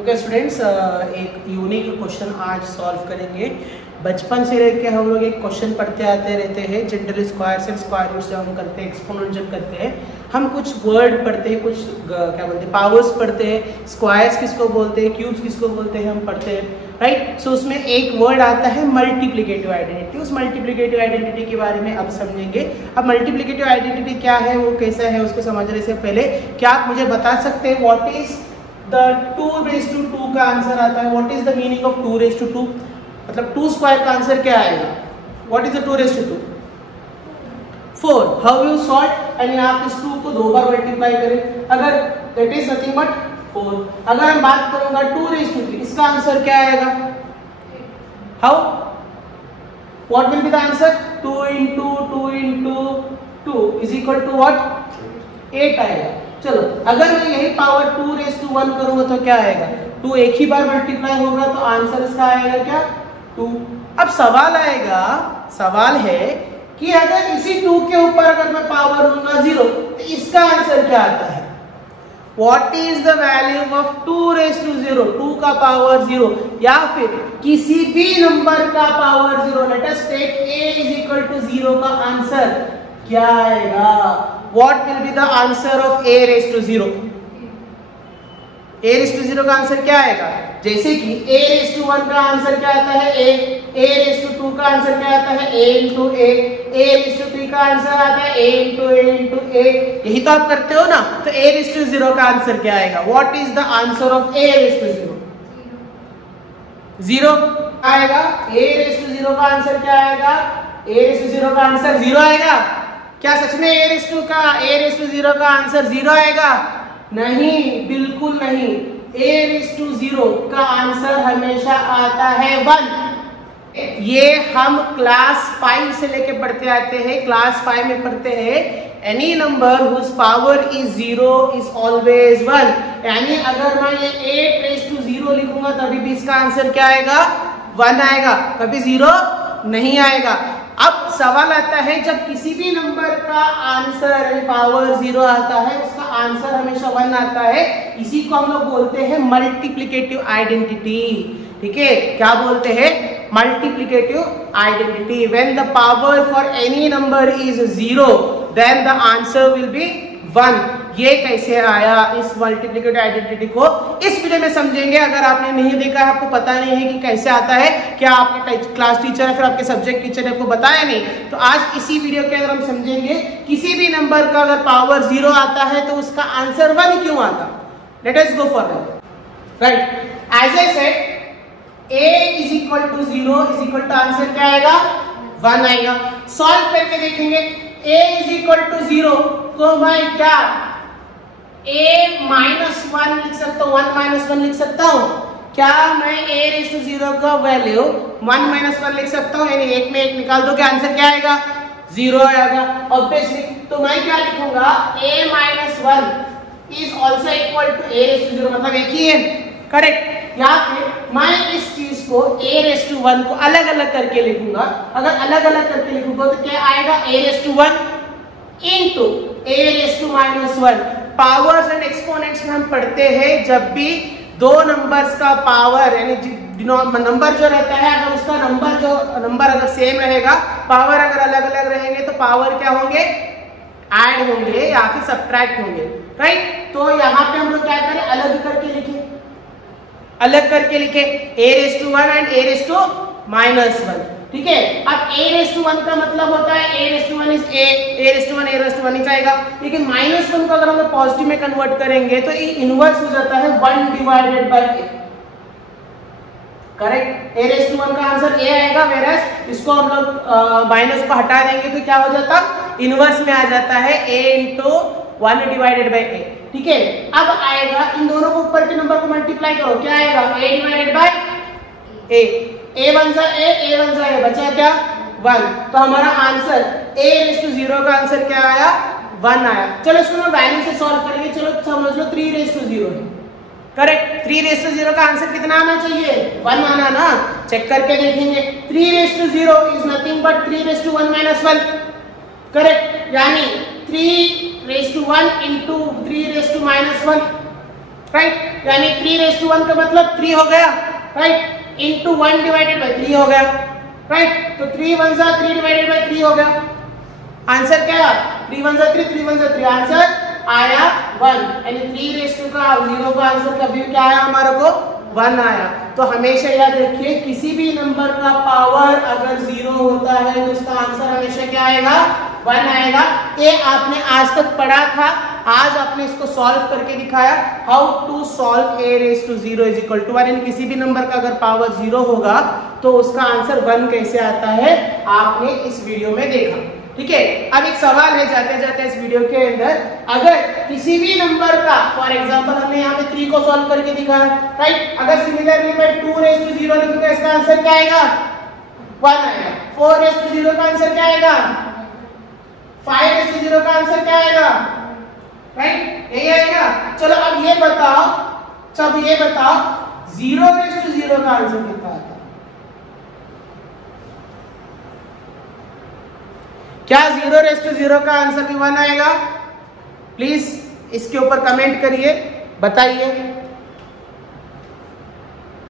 Okay students, एक unique question आज solve करेंगे। बचपन से लेके हम लोग एक क्वेश्चन पढ़ते आते रहते हैं। Generally squares and square roots जब हम करते हैं, एक्सपोनेंट जब करते हैं, हम कुछ वर्ड पढ़ते हैं, कुछ क्या बोलते हैं, पावर्स पढ़ते हैं। स्क्वायर्स किसको बोलते हैं, क्यूब्स किसको बोलते हैं, हम पढ़ते हैं, राइट। सो उसमें एक वर्ड आता है मल्टीप्लिकेटिव आइडेंटिटी। उस मल्टीप्लिकेटिव आइडेंटिटी के बारे में अब समझेंगे। अब मल्टीप्लिकेटिव आइडेंटिटी क्या है, वो कैसा है, उसको समझने से पहले क्या आप मुझे बता सकते हैं what is the 2 raised to 2 का आंसर आता है। What is the meaning of 2 raised to 2? मतलब 2 स्क्वायर का आंसर क्या आएगा? What is the 2 raised to 2? 4। How you solve? यानी आप इस 2 को 2 बार मल्टीप्लाई करें, अगर दैट इज नथिंग बट 4। अगर मैं बात करूंगा 2 raised to 3, इसका आंसर क्या आएगा? How? What will be the answer? 2 into 2 into 2 is equal to what? 8 आएगा। चलो, अगर मैं यही पावर 2 raised to 1 करूंगा तो क्या आएगा? 2 एक ही बार मल्टीप्लाई होगा तो आंसर इसका आएगा क्या? 2। अब सवाल आएगा, सवाल है कि अगर इसी 2 के ऊपर अगर मैं पावर लूंगा 0 तो इसका आंसर क्या आता है? What is the value of 2 raised to 0? 2 का पावर 0 या फिर किसी भी नंबर का power 0। Let us take a is equal to 0 का आंसर क्या आएगा? What will be the answer of a raised to 0? a raised to 0 का आंसर क्या आएगा? जैसे कि a raised to 1 का आंसर क्या आता है? a raised to 2 का आंसर क्या आता है? a into a raised to 3 का आंसर आता है a into a into a। यही तो आप करते हो ना। तो a raised to 0 का आंसर क्या आएगा? What is the answer of a raised to 0? 0 आएगा। a raised to 0 का आंसर क्या आएगा? a raised to 0 का आंसर 0 आएगा। क्या सच में a raised to 0 का आंसर 0 आएगा? नहीं, बिल्कुल नहीं। a raised to 0 का आंसर हमेशा आता है 1। ये हम क्लास 5 से लेके पढ़ते आते हैं। क्लास 5 में पढ़ते हैं any number whose power is 0 is always 1। यानी अगर मैं ये 8 raised to 0 लिखूंगा तभी भी इसका आंसर क्या आएगा? 1 आएगा, कभी 0 नहीं आएगा। अब सवाल आता है, जब किसी भी नंबर का आंसर पावर 0 आता है उसका आंसर हमेशा 1 आता है। इसी को हम लोग बोलते हैं मल्टीप्लिकेटिव आइडेंटिटी। ठीक है, क्या बोलते हैं? Multiplicative identity. When the power for any number is 0 then the answer will be 1। ये कैसे आया, इस मल्टीप्लिकेटिव आइडेंटिटी को इस वीडियो में समझेंगे। अगर आपने नहीं देखा है, आपको पता नहीं है कि कैसे आता है, क्या आपके क्लास टीचर या फिर आपके सब्जेक्ट टीचर ने आपको बताया नहीं, तो आज इसी वीडियो के अंदर हम समझेंगे किसी भी नंबर का अगर पावर 0 आता है तो उसका आंसर 1 क्यों आता। Let us go for that. Right, as I said a is equal to 0 is equal to answer क्या आएगा? 1 आएगा। सॉल्व करके देखेंगे। a is equal to 0 तो मैं क्या a minus 1 लिख सकता हूँ, 1 minus 1 लिख सकता हूँ? क्या मैं a raised to 0 का वैल्यू 1 minus 1 लिख सकता हूँ? यानी एक में एक निकाल दो, क्या आंसर क्या आएगा? 0 आएगा ऑब्वियसली। तो मैं क्या लिखूंगा? a minus 1 is also equal to a raised to 0, मतलब एक ही है, करेक्ट। या फिर मैं इस चीज को a raised to 1 को अलग अलग करके लिखूंगा। अगर अलग अलग करके लिखूंगा तो क्या आएगा? a raised to 1 into a raised to minus 1। Powers and exponents में हम पढ़ते हैं जब भी दो नंबर्स का पावर यानी नंबर जो रहता है, अगर उसका नंबर अगर सेम रहेगा, पावर अगर अलग अलग रहेंगे तो पावर क्या होंगे? ऐड होंगे या फिर सब्ट्रैक्ट होंगे, राइट। तो यहाँ पे हम लोग क्या करें? अलग करके लिखें, अलग करके लिखे a raised to 1 and a raised to minus 1। ठीक है, अब a raised to 1 का मतलब होता है a raised to 1 is a raised to 1 a raised to 1 ही जाएगा। लेकिन माइनस 1 को अगर हम लोग पॉजिटिव में कन्वर्ट करेंगे तो ये इनवर्स हो जाता है 1 divided by a। Correct, a raised to 1 का आंसर a आएगा, वेरस इसको हम लोग माइनस को हटा देंगे तो क्या हो जाता? इनवर्स में आ जाता है a into 1 divided by a। ठीक है, अब आएगा इन दोनों को ऊपर के नंबर को मल्टीप्लाई करो, क्या आएगा? a divided by a। a 1 सा a बचा क्या? 1। तो हमारा आंसर a raised to 0 का आंसर क्या आया? 1 आया। चलो इसको हम वैल्यू से सॉल्व करेंगे। चलो समझ लो 3 raised to 0 है, करेक्ट। 3 raised to 0 का आंसर कितना आना चाहिए? 1 आना ना। चेक करके देखेंगे। 3 raised to 0 is nothing but 3 raised to 1 minus 1, correct. यानी 3 raised to 1 into 3 raised to minus 1 right, यानी 3 रेज़ टू 1 का मतलब 3 हो गया, राइट, इंटू 1 डिवाइडेड बाई 3 हो गया, राइट, तो 3 1 जा 3 डिवाइडेड बाई 3 हो गया। आंसर क्या है? 3 1 जा 3, 3 1 जा 3, आंसर आया 1, यानी 3 रेज़ टू का 0 का आंसर कभी क्या आया हमारे को? 1 आया। तो हमेशा याद रखिए किसी भी नंबर का पावर अगर 0 होता है तो उसका आंसर हमेशा क्या आएगा? 1 आएगा। ये आपने आज तक पढ़ा था, आज आपने इसको सॉल्व करके दिखाया, how to solve a raise to 0 is equal to 1। यानी किसी भी नंबर का अगर पावर 0 होगा तो उसका आंसर 1 कैसे आता है आपने इस वीडियो में देखा, ठीक है। अब एक सवाल है जाते जाते इस वीडियो के अंदर, अगर किसी भी नंबर का, फॉर एग्जांपल हमने यहाँ पे 3 को सॉल्व करके दिखाया, राइट, अगर सिमिलरली मैं 2 रेज़ टू 0 लिखूंगा इसका आंसर क्या आएगा? 1 आएगा। 4 रेज़ टू 0 का आंसर क्या आएगा? 5 रेज़ टू 0 का आंसर क्या आएगा? राइट, यही आएगा। चलो अब ये बताओ, 0 रेज़ टू 0 का आंसर कितना आता है? क्या 0 रेज़ टू 0 का आंसर भी 1 आएगा? प्लीज इसके ऊपर कमेंट करिए, बताइए।